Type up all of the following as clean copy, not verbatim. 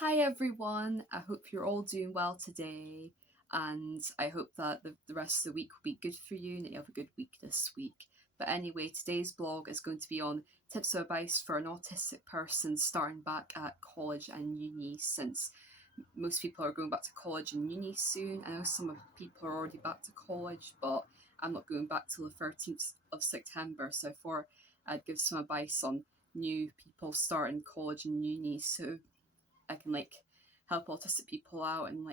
Hi everyone, I hope you're all doing well today, and I hope that the rest of the week will be good for you and that you have a good week this week. But anyway, today's blog is going to be on tips of advice for an autistic person starting back at college and uni, since most people are going back to college and uni soon. I know some of people are already back to college, but I'm not going back till the 13th of September, so I thought I'd give some advice on new people starting college and uni, so I can help autistic people out and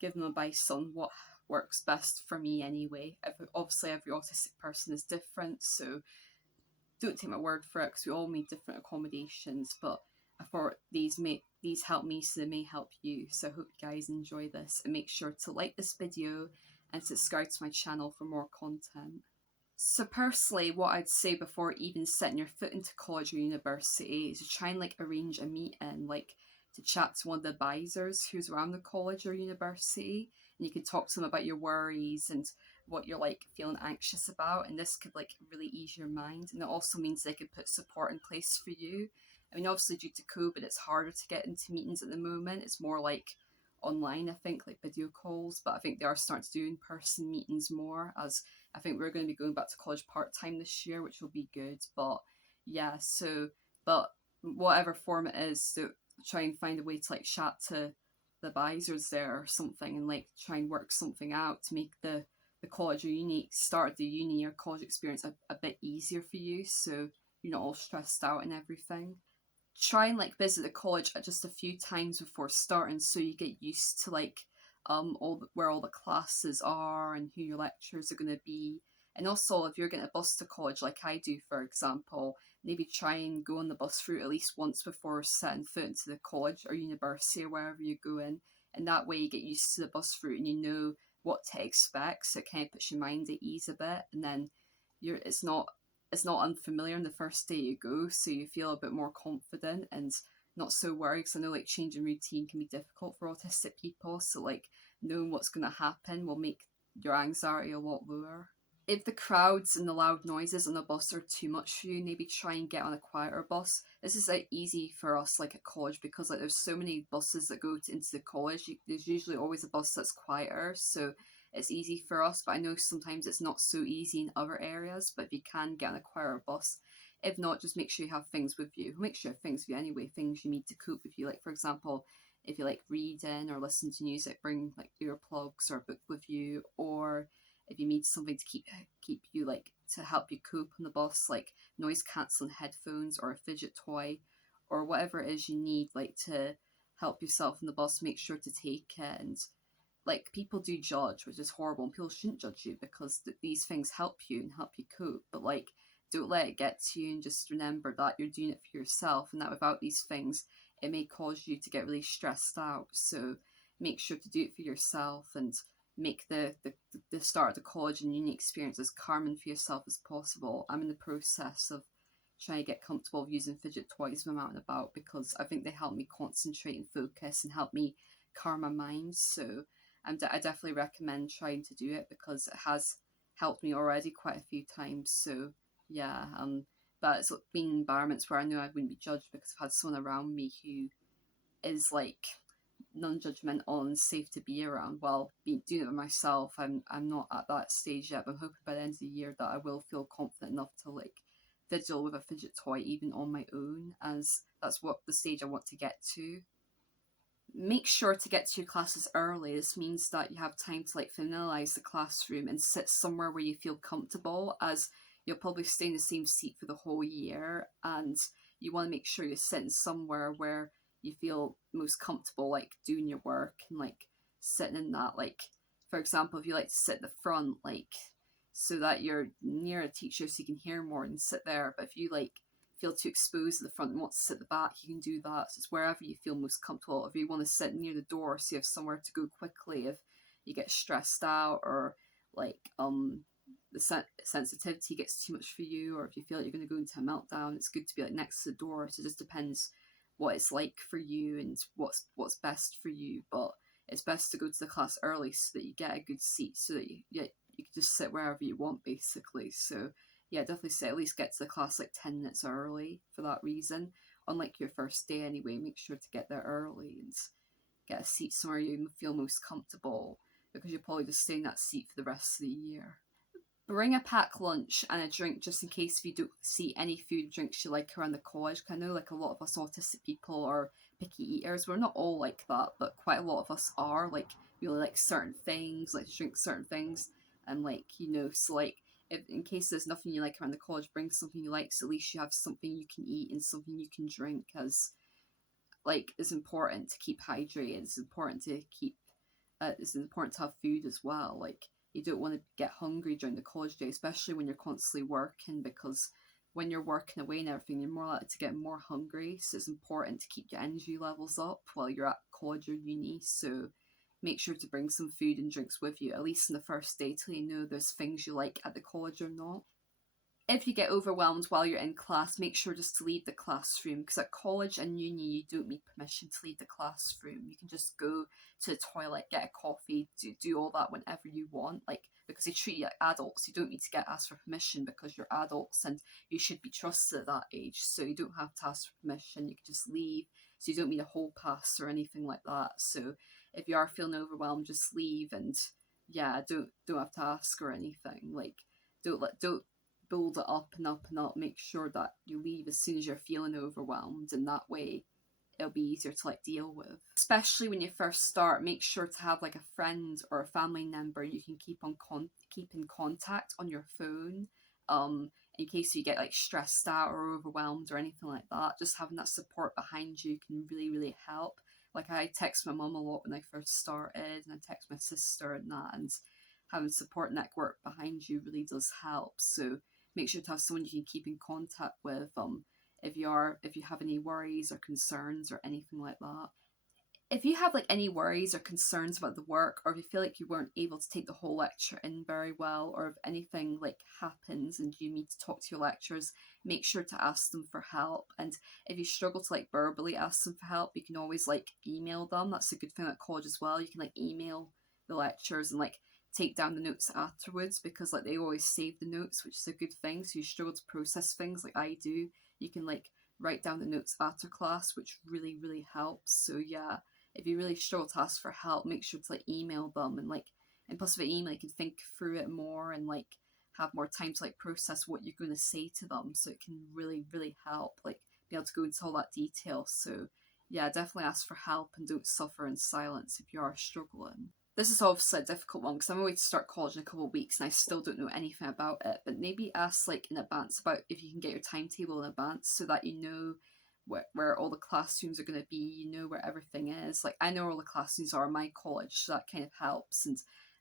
give them advice on what works best for me anyway. Obviously, every autistic person is different, so don't take my word for it because we all need different accommodations. But I thought these help me, so they may help you. So I hope you guys enjoy this and make sure to like this video and subscribe to my channel for more content. So personally, what I'd say before even setting your foot into college or university is to try and arrange a meeting, to chat to one of the advisors who's around the college or university, and you can talk to them about your worries and what you're feeling anxious about, and this could really ease your mind. And it also means they could put support in place for you. I mean, obviously due to COVID, it's harder to get into meetings at the moment. It's more online, I think, like video calls, but I think they are starting to do in-person meetings more, as I think we're going to be going back to college part-time this year, which will be good. But yeah, but whatever form it is, so try and find a way to chat to the advisors there or something, and try and work something out to make the college or uni start the uni or college experience a bit easier for you, so you're not all stressed out and everything. Try and visit the college just a few times before starting, so you get used to where all the classes are and who your lecturers are going to be. And also, if you're getting a bus to college like I do, for example, maybe try and go on the bus route at least once before setting foot into the college or university or wherever you're going, and that way you get used to the bus route and you know what to expect, so it kind of puts your mind at ease a bit, and then it's not unfamiliar on the first day you go, so you feel a bit more confident and not so worried. Because I know changing routine can be difficult for autistic people, so knowing what's going to happen will make your anxiety a lot lower. If the crowds and the loud noises on the bus are too much for you, maybe try and get on a quieter bus. This is easy for us at college, because there's so many buses that go into the college. There's usually always a bus that's quieter, so it's easy for us. But I know sometimes it's not so easy in other areas. But if you can, get on a quieter bus. If not, just make sure you have things with you. Make sure you have things with you anyway, things you need to cope with you. Like, for example, if you like reading or listening to music, bring earplugs or a book with you. Or if you need something to keep you to help you cope on the bus, like noise cancelling headphones or a fidget toy, or whatever it is you need to help yourself on the bus, make sure to take it. And people do judge, which is horrible, and people shouldn't judge you, because these things help you and help you cope. But don't let it get to you, and just remember that you're doing it for yourself, and that without these things it may cause you to get really stressed out. So make sure to do it for yourself, and make the start of the college and uni experience as calming for yourself as possible. I'm in the process of trying to get comfortable with using fidget toys when I'm out and about, because I think they help me concentrate and focus and help me calm my mind. So I definitely recommend trying to do it, because it has helped me already quite a few times. So yeah, but it's been environments where I know I wouldn't be judged, because I've had someone around me who is non-judgmental and safe to be around. Well, doing it myself, I'm not at that stage yet, but I'm hoping by the end of the year that I will feel confident enough to fiddle with a fidget toy even on my own, as that's what the stage I want to get to. Make sure to get to your classes early. This means that you have time to familiarize the classroom and sit somewhere where you feel comfortable, as you'll probably stay in the same seat for the whole year, and you want to make sure you're sitting somewhere where you feel most comfortable doing your work, and sitting in that, for example, if you like to sit at the front, so that you're near a teacher so you can hear more, and sit there. But if you feel too exposed at the front and want to sit at the back, you can do that. So it's wherever you feel most comfortable. If you want to sit near the door so you have somewhere to go quickly if you get stressed out, or the sensitivity gets too much for you, or if you feel like you're going to go into a meltdown, it's good to be next to the door. So it just depends what it's like for you and what's best for you. But it's best to go to the class early so that you get a good seat, so that you can just sit wherever you want, basically. So yeah, definitely say at least get to the class 10 minutes early for that reason. on like your first day anyway, make sure to get there early and get a seat somewhere you feel most comfortable, because you'll probably just stay in that seat for the rest of the year. Bring a packed lunch and a drink just in case if you don't see any food or drinks you like around the college. Cause I know like a lot of us autistic people are picky eaters. We're not all like that, but quite a lot of us are. Like really like certain things, like to drink certain things, and like so like if in case there's nothing you like around the college, bring something you like, so at least you have something you can eat and something you can drink. As like it's important to keep hydrated. It's important to have food as well. Like you don't want to get hungry during the college day, especially when you're constantly working, because when you're working away and everything, you're more likely to get more hungry. So it's important to keep your energy levels up while you're at college or uni. So make sure to bring some food and drinks with you, at least in the first day, till you know there's things you like at the college or not. If you get overwhelmed while you're in class, make sure just to leave the classroom, because at college and uni you don't need permission to leave the classroom. You can just go to the toilet, get a coffee, do all that whenever you want. Like because they treat you like adults, you don't need to ask for permission because you're adults and you should be trusted at that age. So you don't have to ask for permission. You can just leave. So you don't need a whole pass or anything like that. So if you are feeling overwhelmed, just leave, and yeah, don't have to ask or anything. Like don't build it up and up and up. Make sure that you leave as soon as you're feeling overwhelmed, and that way it'll be easier to like deal with. Especially when you first start, make sure to have like a friend or a family member you can keep in contact on your phone. In case you get like stressed out or overwhelmed or anything like that, just having that support behind you can really help. Like I text my mum a lot when I first started, and I text my sister and that, and having a support network behind you really does help. So make sure to have someone you can keep in contact with, if you have any worries or concerns or anything like that. If you have like any worries or concerns about the work, or if you feel like you weren't able to take the whole lecture in very well, or if anything like happens and you need to talk to your lecturers, make sure to ask them for help. And if you struggle to like verbally ask them for help, you can always like email them. That's a good thing at college as well. You can like email the lecturers and like take down the notes afterwards, because like they always save the notes, which is a good thing. So you struggle to process things like I do, you can like write down the notes after class, which really helps. So yeah, if you really struggle to ask for help, make sure to like email them, and plus with email you can think through it more and like have more time to like process what you're going to say to them. So it can really help like be able to go into all that detail. So yeah, definitely ask for help and don't suffer in silence if you are struggling. This is obviously a difficult one because I'm away to start college in a couple of weeks and I still don't know anything about it. But maybe ask like in advance about if you can get your timetable in advance, so that you know where all the classrooms are going to be, you know where everything is. Like I know where all the classrooms are in my college, so that kind of helps, and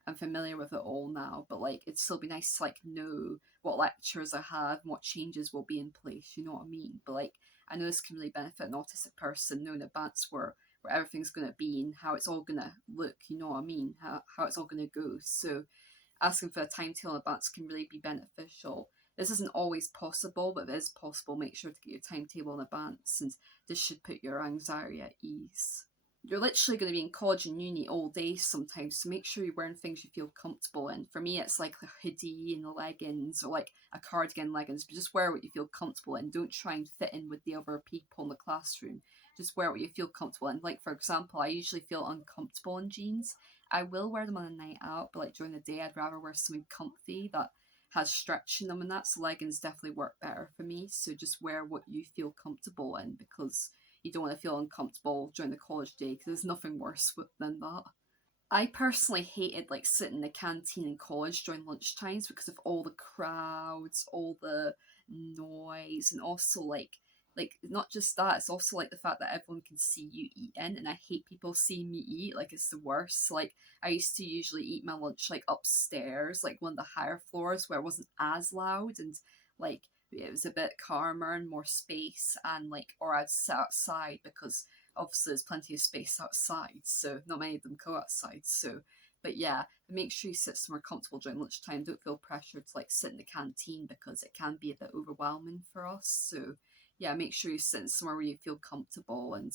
I'm familiar with it all now. But like it'd still be nice to like know what lectures I have and what changes will be in place. You know what I mean? But like I know this can really benefit an autistic person knowing in advance where everything's going to be and how it's all going to look, you know what I mean, how it's all going to go. So asking for a timetable in advance can really be beneficial. This isn't always possible, but if it is possible, make sure to get your timetable in advance, and this should put your anxiety at ease. You're literally going to be in college and uni all day sometimes, so make sure you're wearing things you feel comfortable in. For me, it's like a hoodie and the leggings, or like a cardigan leggings, but just wear what you feel comfortable in. Don't try and fit in with the other people in the classroom. Just wear what you feel comfortable in. Like, for example, I usually feel uncomfortable in jeans. I will wear them on a night out, but like during the day, I'd rather wear something comfy that has stretch in them, and that. So leggings definitely work better for me. So just wear what you feel comfortable in, because you don't want to feel uncomfortable during the college day, because there's nothing worse than that. I personally hated like sitting in the canteen in college during lunch times because of all the crowds, all the noise, and also like not just that, it's also like the fact that everyone can see you eating, and I hate people seeing me eat. Like it's the worst. Like I used to usually eat my lunch like upstairs, like one of the higher floors where it wasn't as loud, and like it was a bit calmer and more space, and like or I'd sit outside because obviously there's plenty of space outside, so not many of them go outside. So but yeah, make sure you sit somewhere comfortable during lunchtime. Don't feel pressured to like sit in the canteen, because it can be a bit overwhelming for us. So yeah, make sure you sit somewhere where you feel comfortable, and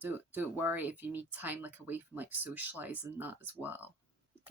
don't worry if you need time like away from like socializing that as well.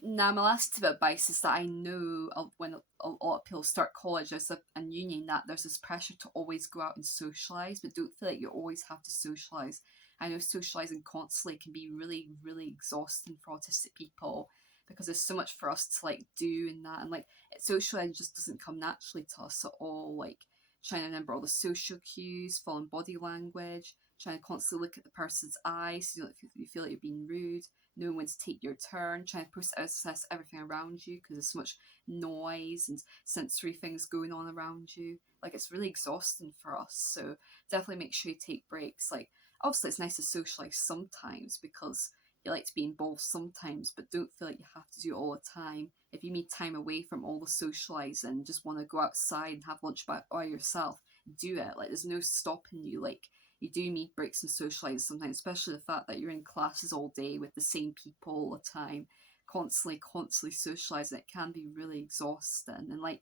Now, my last tip of advice is that I know when a lot of people start college and uni, that there's this pressure to always go out and socialise, but don't feel like you always have to socialise. I know socialising constantly can be really, really exhausting for autistic people because there's so much for us to like do in that, and like socialising just doesn't come naturally to us at all. Like trying to remember all the social cues, following body language, trying to constantly look at the person's eyes, so you don't feel like you're being rude, knowing when to take your turn, trying to process everything around you because there's so much noise and sensory things going on around you. Like it's really exhausting for us. So definitely make sure you take breaks. Like obviously it's nice to socialize sometimes because you like to be involved sometimes, but don't feel like you have to do it all the time. If you need time away from all the socializing, just want to go outside and have lunch by yourself, do it. Like there's no stopping you. Like you do need breaks and socialise sometimes, especially the fact that you're in classes all day with the same people all the time, constantly socialising. It can be really exhausting. And like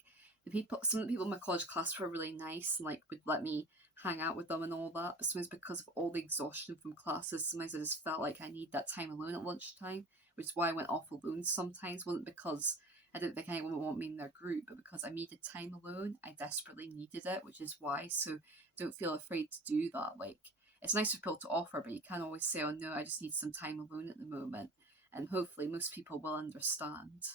some of the people in my college class were really nice and like would let me hang out with them and all that. But sometimes because of all the exhaustion from classes, sometimes I just felt like I need that time alone at lunchtime, which is why I went off alone sometimes. Wasn't because I didn't think anyone would want me in their group, but because I needed time alone, I desperately needed it, which is why. So don't feel afraid to do that. Like it's nice for people to offer, but you can't always say, "Oh no, I just need some time alone at the moment." And hopefully, most people will understand.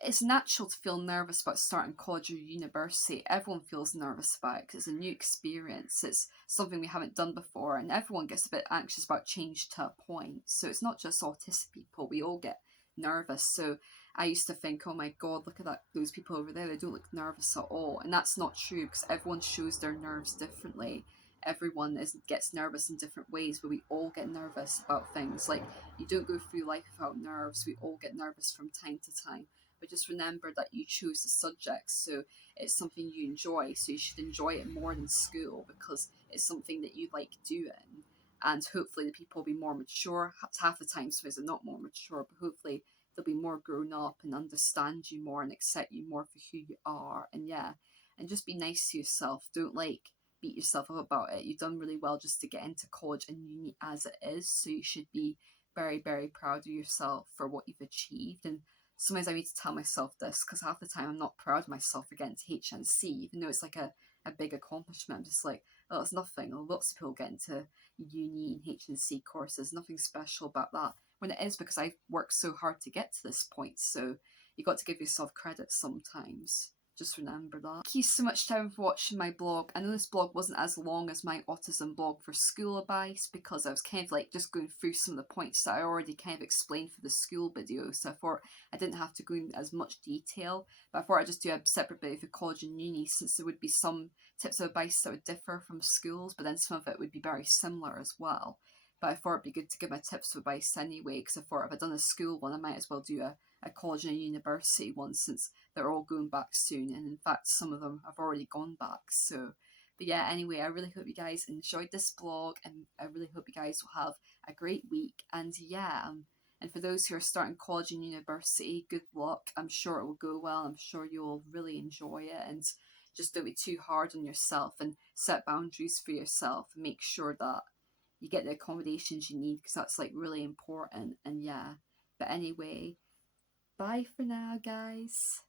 It's natural to feel nervous about starting college or university. Everyone feels nervous about it because it's a new experience. It's something we haven't done before, and everyone gets a bit anxious about change to a point. So it's not just autistic people; we all get nervous. So I used to think, "Oh my God, look at those people over there. They don't look nervous at all," and that's not true because everyone shows their nerves differently. Gets nervous in different ways, but we all get nervous about things. Like you don't go through life without nerves. We all get nervous from time to time, but just remember that you chose the subject, so it's something you enjoy, so you should enjoy it more than school because it's something that you like doing. And hopefully the people will be more mature. Half the time sometimes they're not more mature, but hopefully they'll be more grown up and understand you more and accept you more for who you are. And yeah, and just be nice to yourself. Don't like beat yourself up about it. You've done really well just to get into college and uni as it is, so you should be very, very proud of yourself for what you've achieved. And sometimes I need to tell myself this because half the time I'm not proud of myself for getting to HNC, even though it's like a big accomplishment. I'm just like, oh, it's nothing. Lots of people get into uni and HNC courses, nothing special about that. When it is because I've worked so hard to get to this point. So you got to give yourself credit sometimes. Just remember that. Thank you so much, Darren, for watching my blog. I know this blog wasn't as long as my autism blog for school advice because I was kind of like just going through some of the points that I already kind of explained for the school video. So I thought I didn't have to go into as much detail, but I thought I'd just do a separate video for college and uni since there would be some tips of advice that would differ from schools, but then some of it would be very similar as well. But I thought it'd be good to give my tips of advice anyway, because I thought if I'd done a school one, I might as well do a college and a university one since they're all going back soon, and in fact some of them have already gone back. So but yeah, anyway, I really hope you guys enjoyed this blog, and I really hope you guys will have a great week. And yeah, and for those who are starting college and university, good luck. I'm sure it will go well. I'm sure you'll really enjoy it, and just don't be too hard on yourself and set boundaries for yourself and make sure that you get the accommodations you need because that's like really important. And yeah, but anyway, bye for now, guys.